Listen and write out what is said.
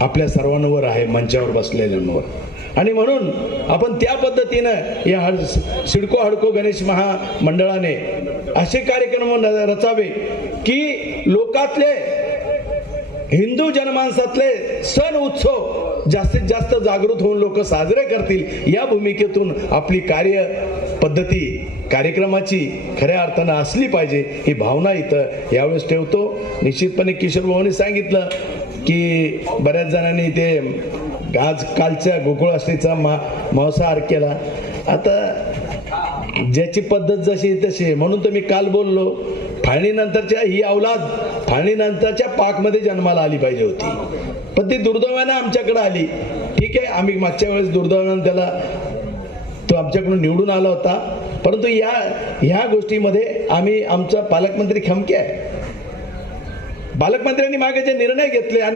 आपल्या सर्वांवर आहे मंचावर बसलेल्यांवर आणि म्हणून आपण त्या पद्धतीनं या हड सिडको हडको गणेश महामंडळाने असे कार्यक्रम रचावे की लोकातले हिंदू जनमानसातले सण उत्सव जास्तीत जास्त जागृत होऊन लोक साजरे करतील या भूमिकेतून आपली कार्य पद्धती कार्यक्रमाची खऱ्या अर्थानं असली पाहिजे ही भावना इथं यावेळेस ठेवतो. निश्चितपणे किशोर भाऊनी सांगितलं की बऱ्याच जणांनी ते आज कालच्या गोकुळाष्टीचा मा मांसाहार केला. आता ज्याची पद्धत जशी तशी म्हणून तर मी काल बोललो. फाळणीनंतरच्या ही अवलाद फाळणीनंतरच्या पाकमध्ये जन्माला आली पाहिजे होती. पण ती दुर्दैवानं आमच्याकडे आली. ठीक आहे आम्ही मागच्या वेळेस दुर्दैवानं त्याला तो आमच्याकडून निवडून आला होता. परंतु या ह्या गोष्टीमध्ये आम्ही आमचा पालकमंत्री खमके आहे. पालकमंत्र्यांनी मागे जे निर्णय घेतले आणि